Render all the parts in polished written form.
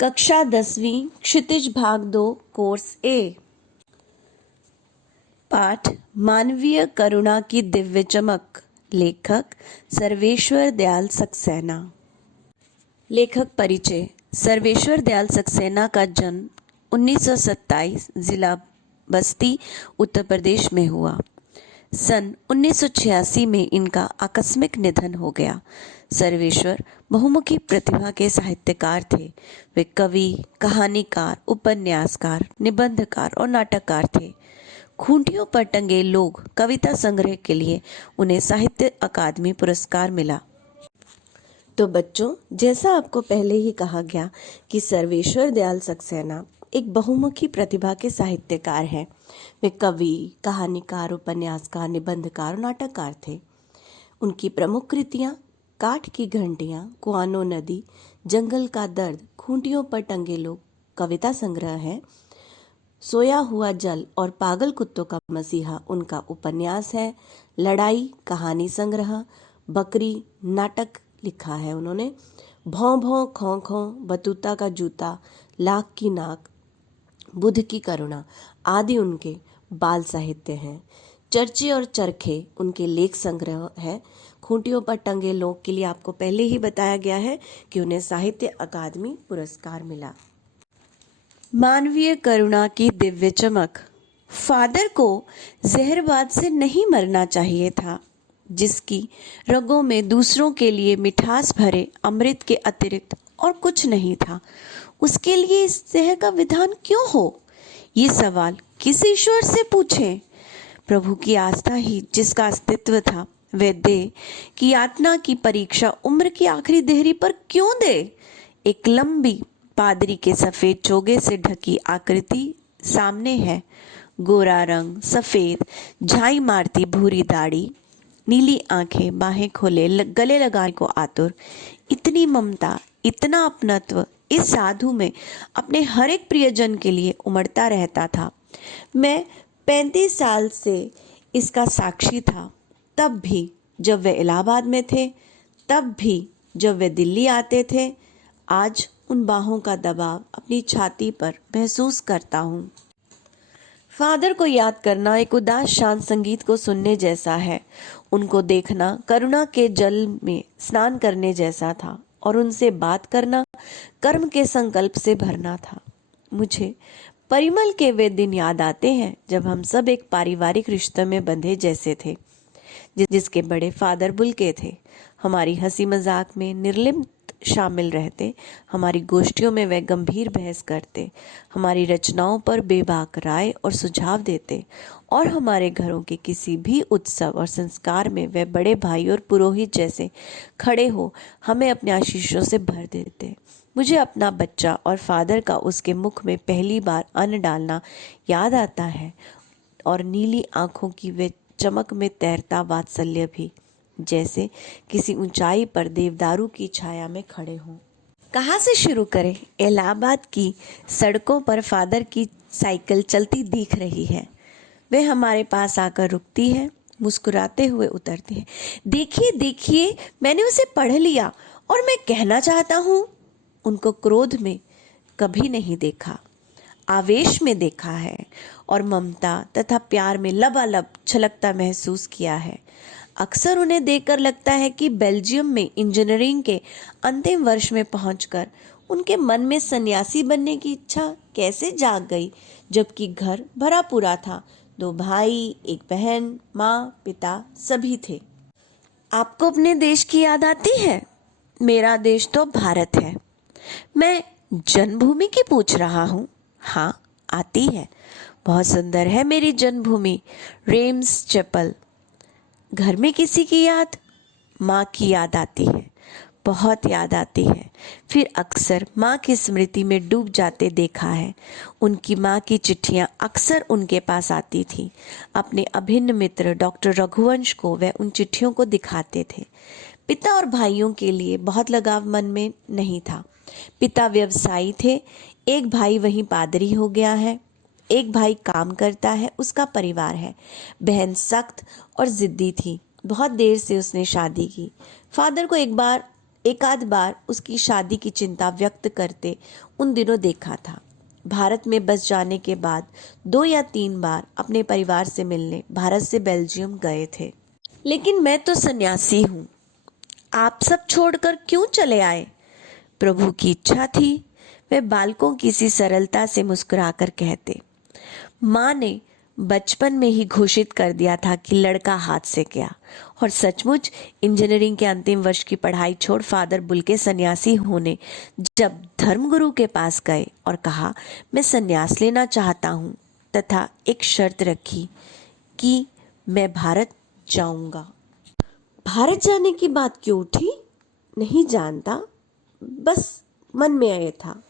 कक्षा 10वीं क्षितिज भाग 2 कोर्स ए। पाठ मानवीय करुणा की दिव्य चमक। लेखक सर्वेश्वर दयाल सक्सेना। लेखक परिचय। सर्वेश्वर दयाल सक्सेना का जन्म 1927 जिला बस्ती उत्तर प्रदेश में हुआ। सन 1986 में इनका आकस्मिक निधन हो गया। सर्वेश्वर बहुमुखी प्रतिभा के साहित्यकार थे। वे कवि, कहानीकार, उपन्यासकार, निबंधकार और नाटककार थे। खूंटियों पर टंगे लोग कविता संग्रह के लिए उन्हें साहित्य अकादमी पुरस्कार मिला। तो बच्चों, जैसा आपको पहले ही कहा गया कि सर्वेश्वर दयाल सक्सेना एक बहुमुखी प्रतिभा के साहित्यकार हैं। वे कवि, कहानीकार, उपन्यासकार, निबंधकार और नाटककार थे। उनकी प्रमुख कृतियां काठ की घंटियां, कुआनो नदी, जंगल का दर्द, खूंटियों पर टंगे लोग कविता संग्रह है, सोया हुआ जल और पागल कुत्तों का मसीहा उनका उपन्यास है, लड़ाई कहानी संग्रह, बकरी नाटक लिखा है उन्होंने, भौं भौं खौं खौं, बतूता का जूता, लाख की नाक, बुद्ध की करुणा आदि उनके बाल साहित्य हैं। चर्चे और चरखे उनके लेख संग्रह है। खूंटियों पर टंगे लोग के लिए आपको पहले ही बताया गया है कि उन्हें साहित्य अकादमी पुरस्कार मिला। मानवीय करुणा की दिव्य चमक। फादर को जहरबाद से नहीं मरना चाहिए था, जिसकी रगों में दूसरों के लिए मिठास भरे अमृत के अतिरिक्त और कुछ नहीं था। उसके लिए इस जहर का विधान क्यों हो, ये सवाल किस ईश्वर से पूछें। प्रभु की आस्था ही जिसका अस्तित्व था, वह दे कि यातना की परीक्षा उम्र की आखिरी देहरी पर क्यों दे। एक लंबी पादरी के सफेद चोगे से ढकी आकृति सामने है। गोरा रंग, सफेद झाई मारती भूरी दाढ़ी, नीली आंखें, बाहें खोले गले लगाने को आतुर। इतनी ममता, इतना अपनत्व इस साधु में अपने हर एक प्रियजन के लिए उमड़ता रहता था। मैं 35 साल से इसका साक्षी था। तब भी जब वे इलाहाबाद में थे, तब भी जब वे दिल्ली आते थे। आज उन बाहों का दबाव अपनी छाती पर महसूस करता हूँ। फादर को याद करना एक उदास शांत संगीत को सुनने जैसा है। उनको देखना करुणा के जल में स्नान करने जैसा था और उनसे बात करना कर्म के संकल्प से भरना था। मुझे परिमल के वे दिन याद आते हैं जब हम सब एक पारिवारिक रिश्ते में बंधे जैसे थे, जिसके बड़े फादर बुल्के थे। हमारी हंसी मजाक में निर्लिप्त शामिल रहते, हमारी गोष्ठियों में वे गंभीर बहस करते, हमारी रचनाओं पर बेबाक राय और सुझाव देते और हमारे घरों के किसी भी उत्सव और संस्कार में वे बड़े भाई और पुरोहित जैसे खड़े हो हमें अपने आशीषों से भर देते। मुझे अपना बच्चा और फादर का उसके मुख में पहली बार अन्न डालना याद आता है और नीली आंखों की वे चमक में तैरता वात्सल्य भी, जैसे किसी ऊंचाई पर देवदारू की छाया में खड़े हों। कहाँ से शुरू करें। इलाहाबाद की सड़कों पर फादर की साइकिल चलती दिख रही है। वे हमारे पास आकर रुकती है, मुस्कुराते हुए उतरती है। देखिए देखिए, मैंने उसे पढ़ लिया और मैं कहना चाहता हूँ। उनको क्रोध में कभी नहीं देखा, आवेश में देखा है और ममता तथा प्यार में लबालब छलकता महसूस किया है। अक्सर उन्हें देखकर लगता है कि बेल्जियम में इंजीनियरिंग के अंतिम वर्ष में पहुंचकर उनके मन में सन्यासी बनने की इच्छा कैसे जाग गई, जबकि घर भरा पूरा था। 2 भाई, 1 बहन, माँ, पिता सभी थे। आपको अपने देश की याद आती है? मेरा देश तो भारत है। मैं जन्मभूमि की पूछ रहा हूँ। हाँ, आती है। बहुत सुंदर है मेरी जन्मभूमि, रेम्स चैपल। घर में किसी की याद? माँ की याद आती है, बहुत याद आती है। फिर अक्सर माँ की स्मृति में डूब जाते देखा है। उनकी माँ की चिट्ठियाँ अक्सर उनके पास आती थी। अपने अभिन्न मित्र डॉक्टर रघुवंश को वह उन चिट्ठियों को दिखाते थे। पिता और भाइयों के लिए बहुत लगाव मन में नहीं था। पिता व्यवसायी थे, एक भाई वहीं पादरी हो गया है, एक भाई काम करता है, उसका परिवार है। बहन सख्त और जिद्दी थी, बहुत देर से उसने शादी की। फादर को एक बार एक आध बार उसकी शादी की चिंता व्यक्त करते उन दिनों देखा था। भारत में बस जाने के बाद 2 या 3 बार अपने परिवार से मिलने भारत से बेल्जियम गए थे। लेकिन मैं तो सन्यासी हूँ, आप सब छोड़कर क्यों चले आए? प्रभु की इच्छा थी, वे बालकों की सी सरलता से मुस्कुराकर कहते। माँ ने बचपन में ही घोषित कर दिया था कि लड़का हाथ से गया, और सचमुच इंजीनियरिंग के अंतिम वर्ष की पढ़ाई छोड़ फादर बुल्के सन्यासी होने जब धर्मगुरु के पास गए और कहा मैं सन्यास लेना चाहता हूँ तथा एक शर्त रखी कि मैं भारत जाऊंगा। भारत जाने की बात क्यों उठी नहीं जानता, बस मन में आया था।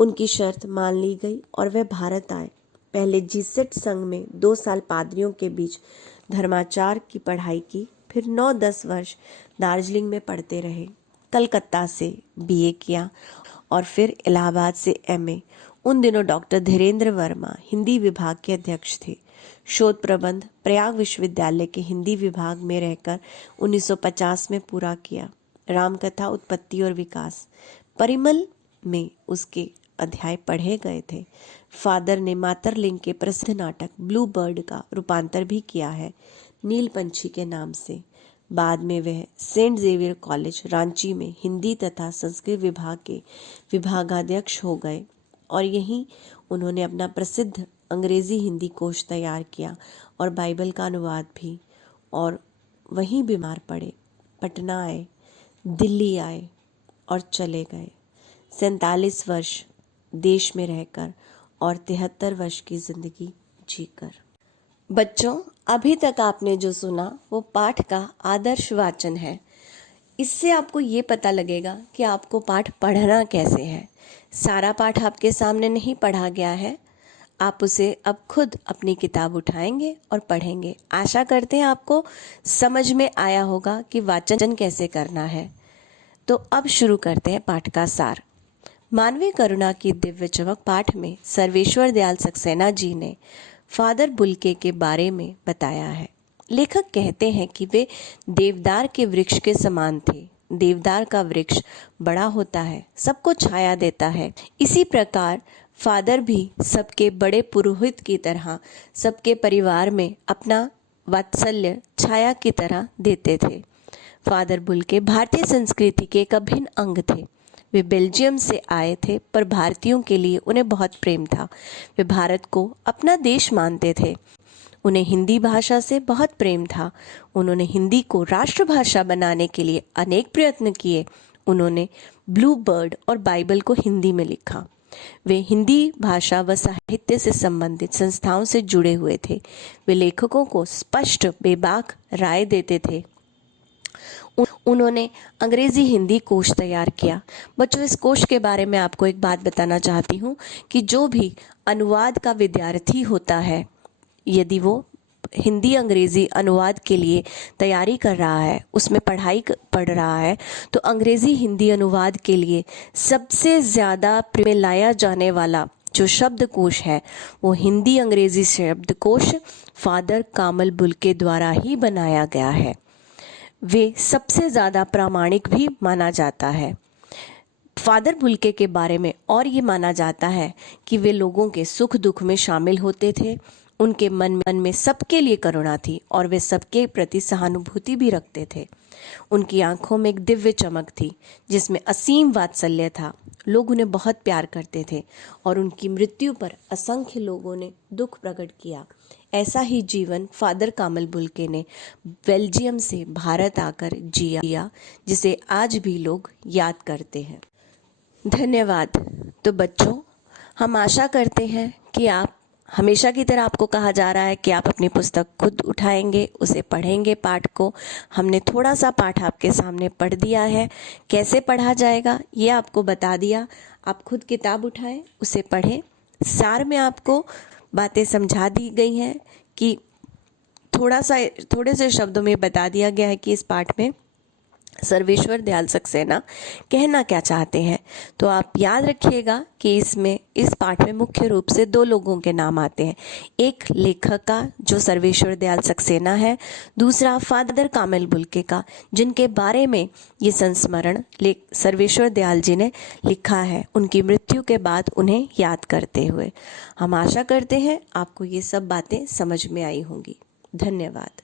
उनकी शर्त मान ली गई और वे भारत आए। पहले जीसेट संघ में 2 साल पादरियों के बीच धर्माचार की पढ़ाई की, फिर 9-10 वर्ष दार्जिलिंग में पढ़ते रहे। कलकत्ता से बीए किया और फिर इलाहाबाद से एमए। उन दिनों डॉक्टर धीरेन्द्र वर्मा हिंदी विभाग के अध्यक्ष थे। शोध प्रबंध प्रयाग विश्वविद्यालय के हिंदी विभाग में रहकर 1950 में पूरा किया। रामकथा उत्पत्ति और विकास परिमल में उसके अध्याय पढ़े गए थे। फादर ने मातरलिंग के प्रसिद्ध नाटक ब्लू बर्ड का रूपांतर भी किया है, नील पंछी के नाम से। बाद में वह सेंट जेवियर कॉलेज रांची में हिंदी तथा संस्कृत विभाग के विभागाध्यक्ष हो गए और यहीं उन्होंने अपना प्रसिद्ध अंग्रेजी हिंदी कोश तैयार किया और बाइबल का अनुवाद भी। और वहीं बीमार पड़े, पटना आए, दिल्ली आए और चले गए। 47 वर्ष देश में रहकर और 73 वर्ष की जिंदगी जीकर। बच्चों, अभी तक आपने जो सुना वो पाठ का आदर्श वाचन है। इससे आपको ये पता लगेगा कि आपको पाठ पढ़ना कैसे है। सारा पाठ आपके सामने नहीं पढ़ा गया है, आप उसे अब खुद अपनी किताब उठाएंगे और पढ़ेंगे। आशा करते हैं आपको समझ में आया होगा कि वाचन कैसे करना है। तो अब शुरू करते हैं पाठ का सार। मानवीय करुणा की दिव्य चमक पाठ में सर्वेश्वर दयाल सक्सेना जी ने फादर बुल्के के बारे में बताया है। लेखक कहते हैं कि वे देवदार के वृक्ष के समान थे। देवदार का वृक्ष बड़ा होता है, सबको छाया देता है। इसी प्रकार फादर भी सबके बड़े पुरोहित की तरह सबके परिवार में अपना वात्सल्य छाया की तरह देते थे। फादर बुल्के भारतीय संस्कृति के एक अभिन्न अंग थे। वे बेल्जियम से आए थे, पर भारतीयों के लिए उन्हें बहुत प्रेम था। वे भारत को अपना देश मानते थे। उन्हें हिंदी भाषा से बहुत प्रेम था। उन्होंने हिंदी को राष्ट्रभाषा बनाने के लिए अनेक प्रयत्न किए। उन्होंने ब्लू बर्ड और बाइबल को हिंदी में लिखा। वे हिंदी भाषा व साहित्य से संबंधित संस्थाओं से जुड़े हुए थे। वे लेखकों को स्पष्ट बेबाक राय देते थे। उन्होंने अंग्रेजी हिंदी कोश तैयार किया। बच्चों, इस कोश के बारे में आपको एक बात बताना चाहती हूँ कि जो भी अनुवाद का विद्यार्थी होता है, यदि वो हिंदी अंग्रेजी अनुवाद के लिए तैयारी कर रहा है, उसमें पढ़ रहा है, तो अंग्रेजी हिंदी अनुवाद के लिए सबसे ज़्यादा में लाया जाने वाला जो शब्दकोश है वो हिंदी अंग्रेजी शब्दकोश फादर कामल बुल्के द्वारा ही बनाया गया है। वे सबसे ज़्यादा प्रामाणिक भी माना जाता है। फादर बुल्के के बारे में और ये माना जाता है कि वे लोगों के सुख दुख में शामिल होते थे। उनके मन में सबके लिए करुणा थी और वे सबके प्रति सहानुभूति भी रखते थे। उनकी आंखों में एक दिव्य चमक थी जिसमें असीम वात्सल्य था। लोग उन्हें बहुत प्यार करते थे और उनकी मृत्यु पर असंख्य लोगों ने दुख प्रकट किया। ऐसा ही जीवन फादर कामल बुल्के ने बेल्जियम से भारत आकर जिया, जिसे आज भी लोग याद करते हैं। धन्यवाद। तो बच्चों, हम आशा करते हैं कि आप हमेशा की तरह आपको कहा जा रहा है कि आप अपनी पुस्तक खुद उठाएंगे, उसे पढ़ेंगे। पाठ को हमने थोड़ा सा पाठ आपके सामने पढ़ दिया है। कैसे पढ़ा जाएगा ये आपको बता दिया। आप खुद किताब उठाएं, उसे पढ़ें। सार में आपको बातें समझा दी गई हैं कि थोड़े से शब्दों में बता दिया गया है कि इस पाठ में सर्वेश्वर दयाल सक्सेना कहना क्या चाहते हैं। तो आप याद रखिएगा कि इस पाठ में मुख्य रूप से दो लोगों के नाम आते हैं, एक लेखक का जो सर्वेश्वर दयाल सक्सेना है, दूसरा फादर कामिल बुल्के का, जिनके बारे में ये संस्मरण सर्वेश्वर दयाल जी ने लिखा है उनकी मृत्यु के बाद उन्हें याद करते हुए। हम आशा करते हैं आपको ये सब बातें समझ में आई होंगी। धन्यवाद।